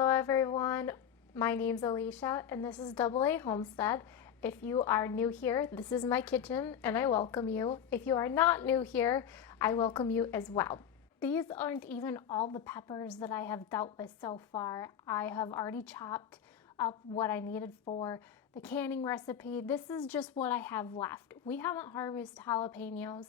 Hello everyone, my name's Alicia and this is AA Homestead. If you are new here, this is my kitchen and I welcome you. If you are not new here, I welcome you as well. These aren't even all the peppers that I have dealt with so far. I have already chopped up what I needed for the canning recipe. This is just what I have left. We haven't harvested jalapenos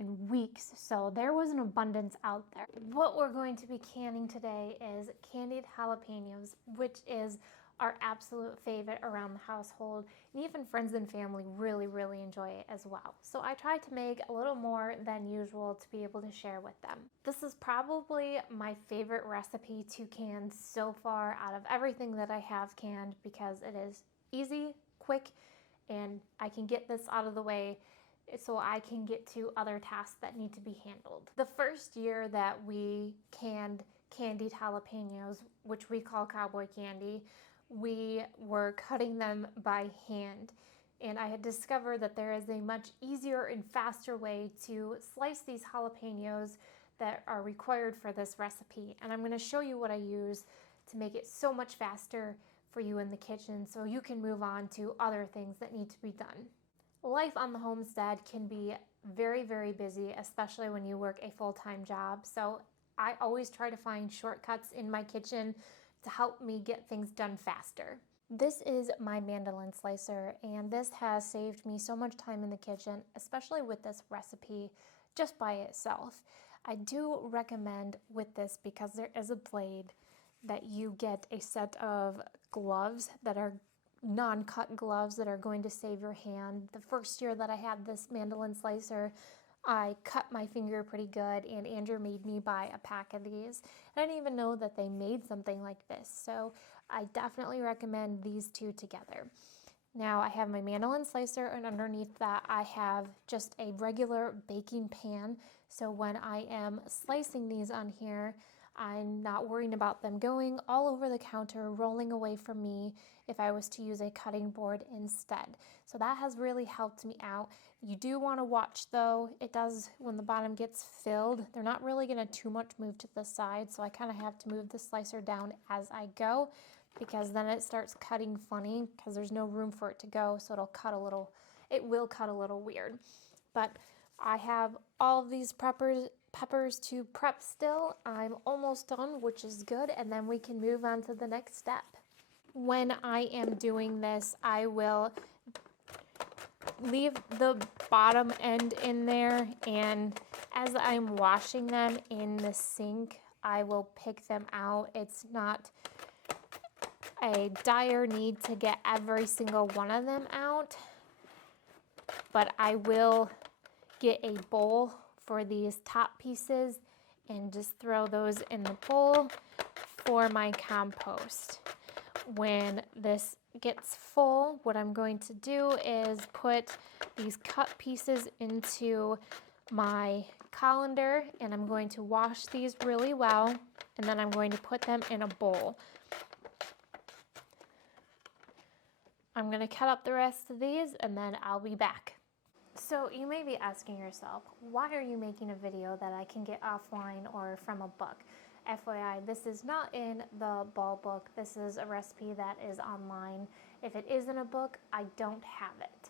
in weeks, so there was an abundance out there. What we're going to be canning today is candied jalapenos, which is our absolute favorite around the household, and even friends and family really enjoy it as well. So I tried to make a little more than usual to be able to share with them. This is probably my favorite recipe to can so far out of everything that I have canned because it is easy, quick, and I can get this out of the way so I can get to other tasks that need to be handled. The first year that we canned candied jalapenos, which we call Cowboy candy, we were cutting them by hand. And I had discovered that there is a much easier and faster way to slice these jalapenos that are required for this recipe. And I'm going to show you what I use to make it so much faster for you in the kitchen so you can move on to other things that need to be done. Life on the homestead can be very busy, especially when you work a full-time job. So I always try to find shortcuts in my kitchen to help me get things done faster. This is my mandolin slicer, and this has saved me so much time in the kitchen, especially with this recipe just by itself. I do recommend with this because there is a blade that you get a set of gloves that are non-cut gloves that are going to save your hand. The first year that I had this mandolin slicer, I cut my finger pretty good, and Andrew made me buy a pack of these. I didn't even know that they made something like this, so I definitely recommend these two together. Now I have my mandolin slicer, and underneath that I have just a regular baking pan, so when I am slicing these on here, I'm not worrying about them going all over the counter, rolling away from me if I was to use a cutting board instead. So that has really helped me out. You do want to watch though, it does when the bottom gets filled, they're not really going to too much move to the side, so I kind of have to move the slicer down as I go because then it starts cutting funny because there's no room for it to go, so it will cut a little weird. But I have all of these peppers to prep still. I'm almost done, which is good, and then we can move on to the next step. When I am doing this, I will leave the bottom end in there, and as I'm washing them in the sink, I will pick them out. It's not a dire need to get every single one of them out, but I will get a bowl for these top pieces and just throw those in the bowl for my compost. When this gets full, what I'm going to do is put these cut pieces into my colander, and I'm going to wash these really well, and then I'm going to put them in a bowl. I'm going to cut up the rest of these and then I'll be back. So you may be asking yourself, why are you making a video that I can get offline or from a book? FYI, this is not in the ball book. This is a recipe that is online. If it is in a book, I don't have it.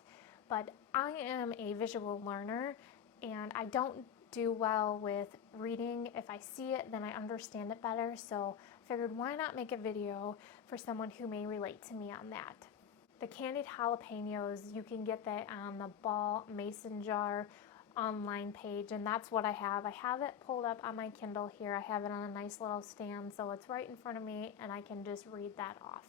But I am a visual learner and I don't do well with reading. If I see it, then I understand it better. So I figured, why not make a video for someone who may relate to me on that? The candied jalapenos, you can get that on the Ball Mason Jar online page, and that's what I have. I have it pulled up on my Kindle here. I have it on a nice little stand, so it's right in front of me, and I can just read that off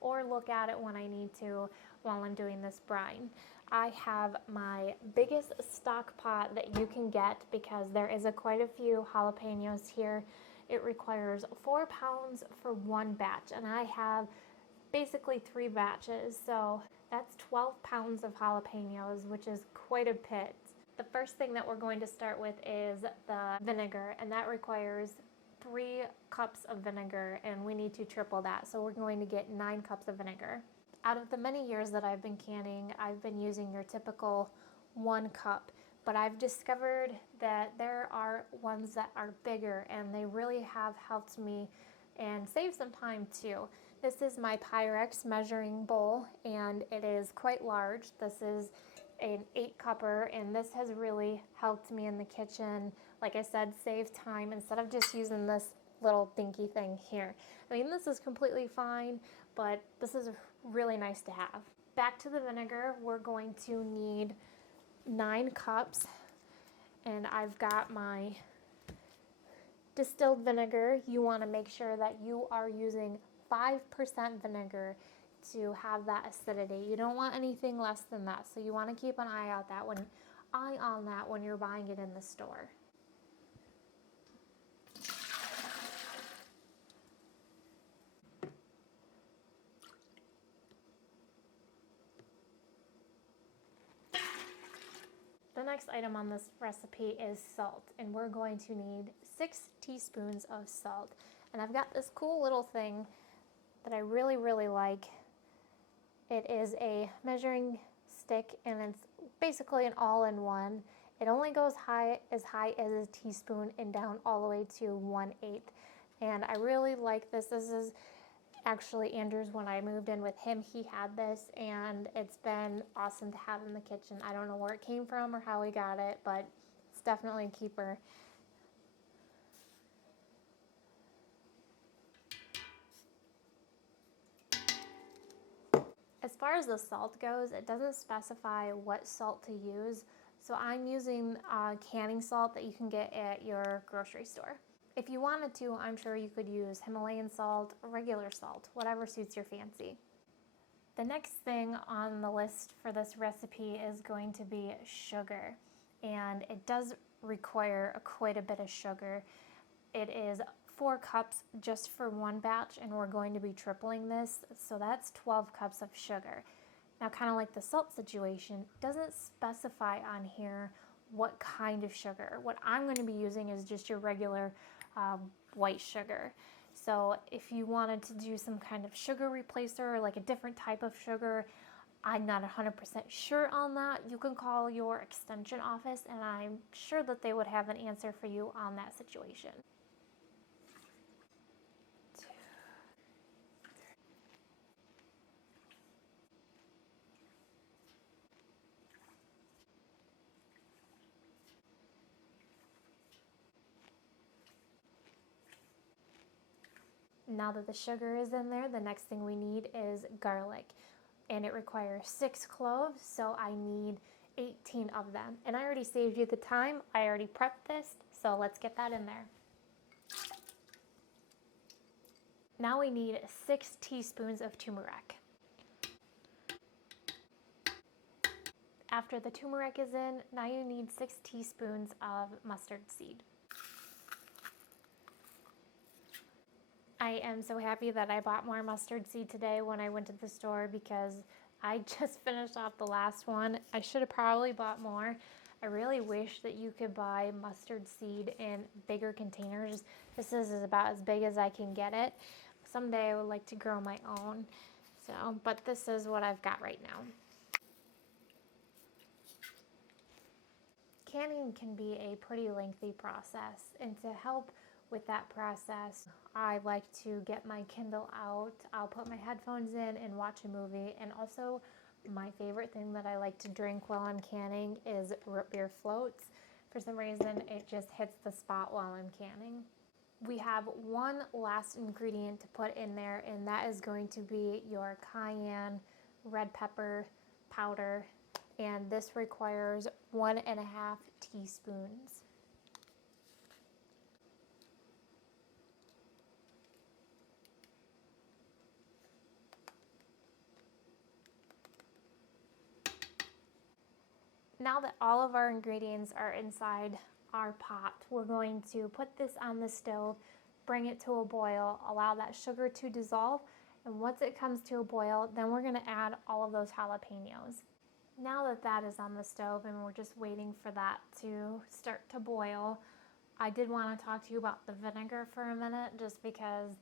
or look at it when I need to while I'm doing this brine. I have my biggest stock pot that you can get because there is quite a few jalapenos here. It requires 4 pounds for one batch, and I have basically 3 batches, so that's 12 pounds of jalapenos, which is quite a bit. The first thing that we're going to start with is the vinegar, and that requires 3 cups of vinegar, and we need to triple that, so we're going to get 9 cups of vinegar. Out of the many years that I've been canning, I've been using your typical 1 cup, but I've discovered that there are ones that are bigger, and they really have helped me and save some time too. This is my Pyrex measuring bowl, and it is quite large. This is an 8-cupper, and this has really helped me in the kitchen. Like I said, save time instead of just using this little dinky thing here. I mean, this is completely fine, but this is really nice to have. Back to the vinegar, we're going to need 9 cups, and I've got my distilled vinegar. You want to make sure that you are using 5% vinegar to have that acidity. You don't want anything less than that, so you want to keep an eye on that when you're buying it in the store. The next item on this recipe is salt, and we're going to need 6 teaspoons of salt. And I've got this cool little thing that I really, really like. It is a measuring stick, and it's basically an all-in-one. It only goes as high as a teaspoon and down all the way to 1/8. And I really like this. This is actually Andrew's. When I moved in with him, he had this, and it's been awesome to have in the kitchen. I don't know where it came from or how he got it, but it's definitely a keeper. As far as the salt goes, it doesn't specify what salt to use, so I'm using canning salt that you can get at your grocery store. If you wanted to, I'm sure you could use Himalayan salt or regular salt, whatever suits your fancy. The next thing on the list for this recipe is going to be sugar, and it does require quite a bit of sugar. It is 4 cups just for one batch, and we're going to be tripling this, so that's 12 cups of sugar. Now, kind of like the salt situation, it doesn't specify on here what kind of sugar. What I'm going to be using is just your regular white sugar. So if you wanted to do some kind of sugar replacer, like a different type of sugar, I'm not 100% sure on that. You can call your extension office, and I'm sure that they would have an answer for you on that situation. Now that the sugar is in there, the next thing we need is garlic, and it requires 6 cloves, so I need 18 of them. And I already saved you the time. I already prepped this, so let's get that in there. Now we need 6 teaspoons of turmeric. After the turmeric is in, now you need 6 teaspoons of mustard seed. I am so happy that I bought more mustard seed today when I went to the store, because I just finished off the last one. I should have probably bought more. I really wish that you could buy mustard seed in bigger containers. This is about as big as I can get it. Someday I would like to grow my own. But this is what I've got right now. Canning can be a pretty lengthy process, and to help with that process, I like to get my Kindle out. I'll put my headphones in and watch a movie. And also, my favorite thing that I like to drink while I'm canning is root beer floats. For some reason, it just hits the spot while I'm canning. We have one last ingredient to put in there, and that is going to be your cayenne red pepper powder. And this requires 1.5 teaspoons. Now that all of our ingredients are inside our pot, we're going to put this on the stove, bring it to a boil, allow that sugar to dissolve, and once it comes to a boil, then we're going to add all of those jalapenos. Now that that is on the stove and we're just waiting for that to start to boil, I did want to talk to you about the vinegar for a minute, just because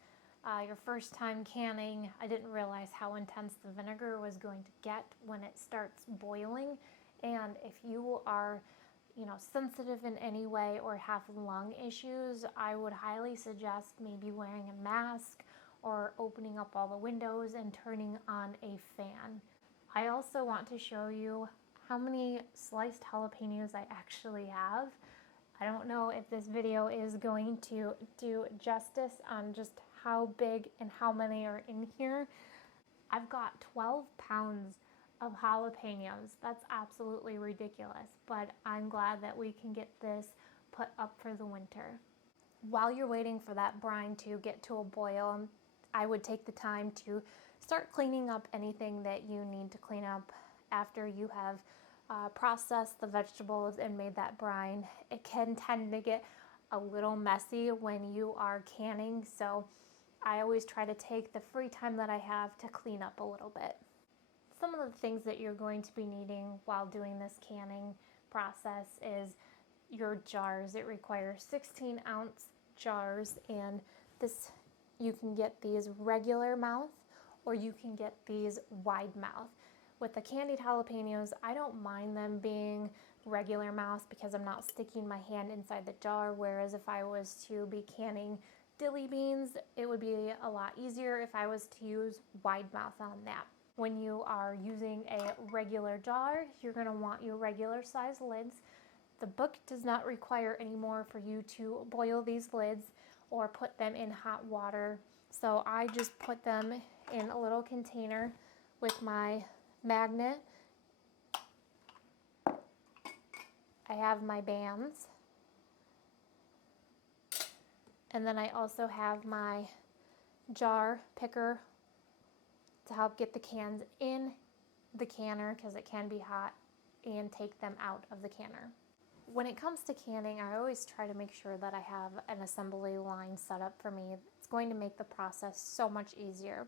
your first time canning, I didn't realize how intense the vinegar was going to get when it starts boiling. And if you are, sensitive in any way or have lung issues, I would highly suggest maybe wearing a mask or opening up all the windows and turning on a fan. I also want to show you how many sliced jalapenos I actually have. I don't know if this video is going to do justice on just how big and how many are in here. I've got 12 pounds of jalapenos. That's absolutely ridiculous, but I'm glad that we can get this put up for the winter. While you're waiting for that brine to get to a boil, I would take the time to start cleaning up anything that you need to clean up after you have processed the vegetables and made that brine. It can tend to get a little messy when you are canning, so I always try to take the free time that I have to clean up a little bit. Some of the things that you're going to be needing while doing this canning process is your jars. It requires 16-ounce jars, and you can get these regular mouth or you can get these wide mouth. With the candied jalapenos, I don't mind them being regular mouth because I'm not sticking my hand inside the jar, whereas if I was to be canning dilly beans, it would be a lot easier if I was to use wide mouth on that. When you are using a regular jar, you're going to want your regular size lids. The book does not require anymore for you to boil these lids or put them in hot water. So I just put them in a little container with my magnet. I have my bands. And then I also have my jar picker to help get the cans in the canner because it can be hot, and take them out of the canner. When it comes to canning, I always try to make sure that I have an assembly line set up for me. It's going to make the process so much easier.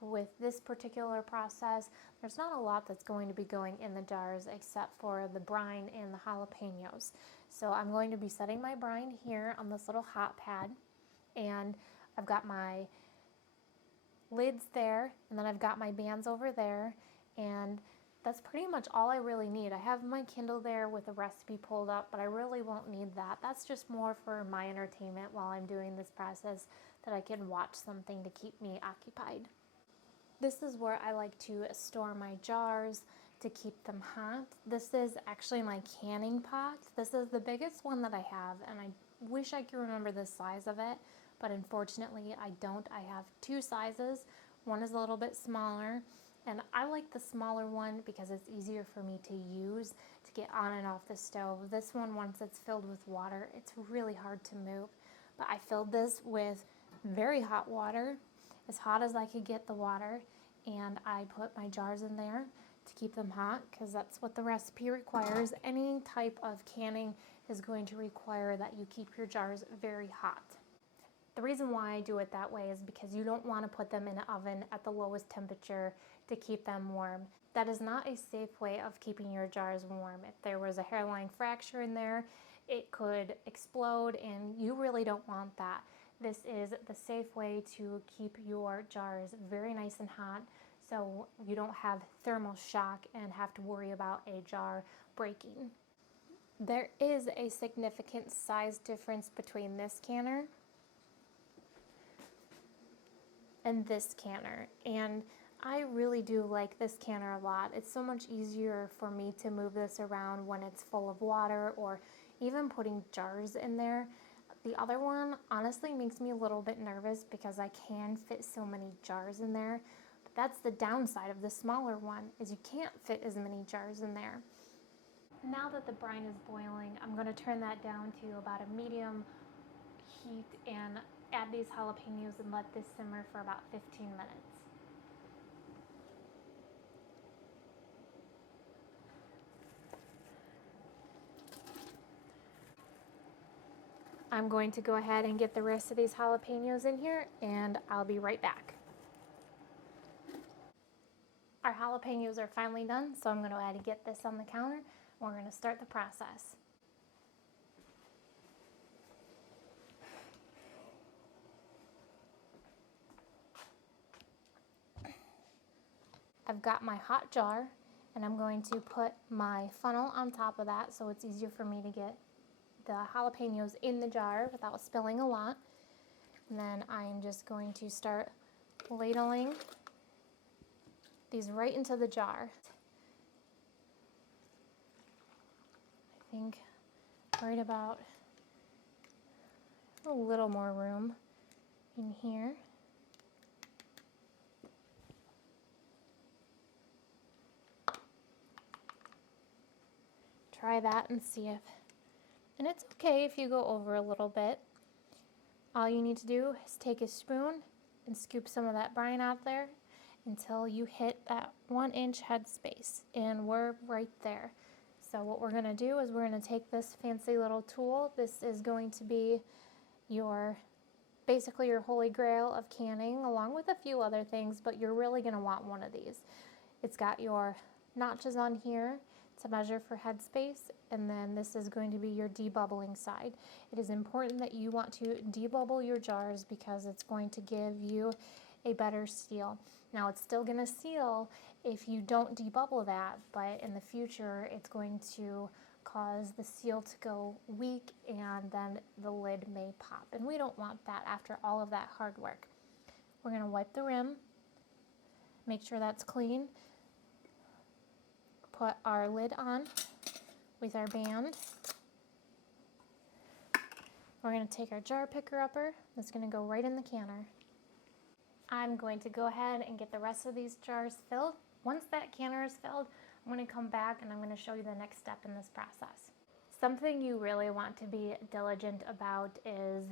With this particular process, there's not a lot that's going to be going in the jars except for the brine and the jalapenos. So I'm going to be setting my brine here on this little hot pad, and I've got my lids there, and then I've got my bands over there, and that's pretty much all I really need. I have my Kindle there with a recipe pulled up, but I really won't need that. That's just more for my entertainment while I'm doing this process, that I can watch something to keep me occupied. This is where I like to store my jars to keep them hot. This is actually my canning pot. This is the biggest one that I have, and I wish I could remember the size of it, but unfortunately I don't. I have two sizes. One is a little bit smaller, and I like the smaller one because it's easier for me to use to get on and off the stove. This one, once it's filled with water, it's really hard to move. But I filled this with very hot water, as hot as I could get the water, and I put my jars in there to keep them hot because that's what the recipe requires. Any type of canning is going to require that you keep your jars very hot. The reason why I do it that way is because you don't want to put them in an oven at the lowest temperature to keep them warm. That is not a safe way of keeping your jars warm. If there was a hairline fracture in there, it could explode, and you really don't want that. This is the safe way to keep your jars very nice and hot so you don't have thermal shock and have to worry about a jar breaking. There is a significant size difference between this canner and this canner, and I really do like this canner a lot. It's so much easier for me to move this around when it's full of water or even putting jars in there. The other one honestly makes me a little bit nervous because I can fit so many jars in there. But that's the downside of the smaller one, is you can't fit as many jars in there. Now that the brine is boiling, I'm going to turn that down to about a medium heat and add these jalapenos and let this simmer for about 15 minutes. I'm going to go ahead and get the rest of these jalapenos in here, and I'll be right back. Our jalapenos are finally done, so I'm going to go ahead and get this on the counter, and we're going to start the process. I've got my hot jar, And I'm going to put my funnel on top of that so it's easier for me to get the jalapenos in the jar without spilling a lot. And then I am just going to start ladling these right into the jar. I think right about a little more room in here. Try that and see if, and it's okay if you go over a little bit. All you need to do is take a spoon and scoop some of that brine out there until you hit that 1-inch head space, and we're right there. So what we're going to do is we're going to take this fancy little tool. This is going to be basically your holy grail of canning, along with a few other things, but you're really going to want one of these. It's got your notches on here to measure for headspace, and then this is going to be your debubbling side. It is important that you want to debubble your jars because it's going to give you a better seal. Now it's still going to seal if you don't debubble that, but in the future it's going to cause the seal to go weak and then the lid may pop, and we don't want that after all of that hard work. We're going to wipe the rim, make sure that's clean. Put our lid on with our band. We're going to take our jar picker upper. That's going to go right in the canner. I'm going to go ahead and get the rest of these jars filled. Once that canner is filled, I'm going to come back and I'm going to show you the next step in this process. Something you really want to be diligent about is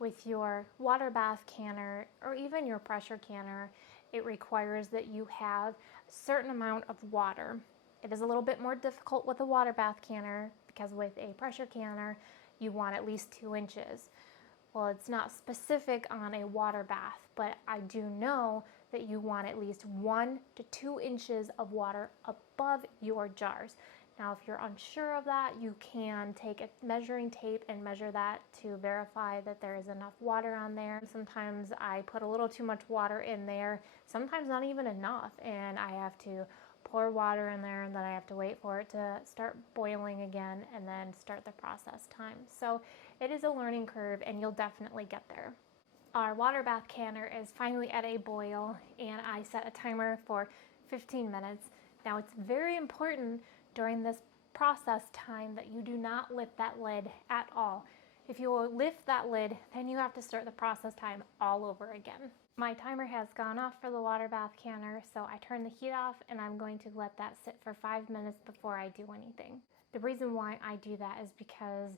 with your water bath canner or even your pressure canner, it requires that you have a certain amount of water. It is a little bit more difficult with a water bath canner because with a pressure canner, you want at least 2 inches. Well, it's not specific on a water bath, but I do know that you want at least 1 to 2 inches of water above your jars. Now, if you're unsure of that, you can take a measuring tape and measure that to verify that there is enough water on there. Sometimes I put a little too much water in there, sometimes not even enough, and I have to pour water in there and then I have to wait for it to start boiling again and then start the process time. So it is a learning curve and you'll definitely get there. Our water bath canner is finally at a boil and I set a timer for 15 minutes. Now it's very important during this process time that you do not lift that lid at all. If you lift that lid, then you have to start the process time all over again. My timer has gone off for the water bath canner, so I turn the heat off and I'm going to let that sit for 5 minutes before I do anything. The reason why I do that is because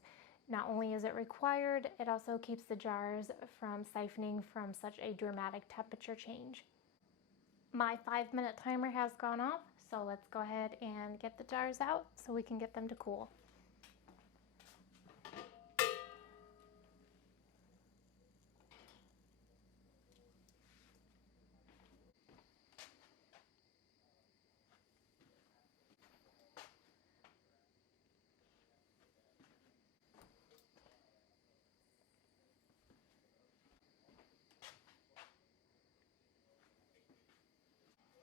not only is it required, it also keeps the jars from siphoning from such a dramatic temperature change. My 5-minute timer has gone off, so let's go ahead and get the jars out so we can get them to cool.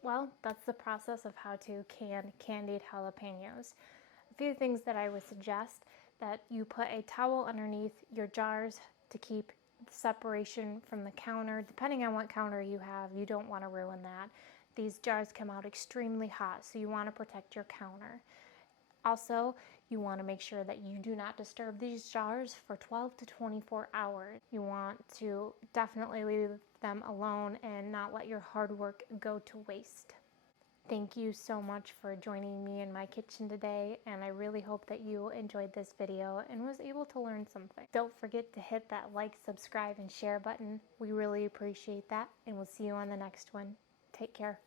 Well, that's the process of how to can candied jalapenos. A few things that I would suggest: that you put a towel underneath your jars to keep the separation from the counter. Depending on what counter you have, you don't want to ruin that. These jars come out extremely hot, so you want to protect your counter. Also, you want to make sure that you do not disturb these jars for 12 to 24 hours. You want to definitely leave them alone and not let your hard work go to waste. Thank you so much for joining me in my kitchen today, and I really hope that you enjoyed this video and was able to learn something. Don't forget to hit that like, subscribe, and share button. We really appreciate that, and we'll see you on the next one. Take care.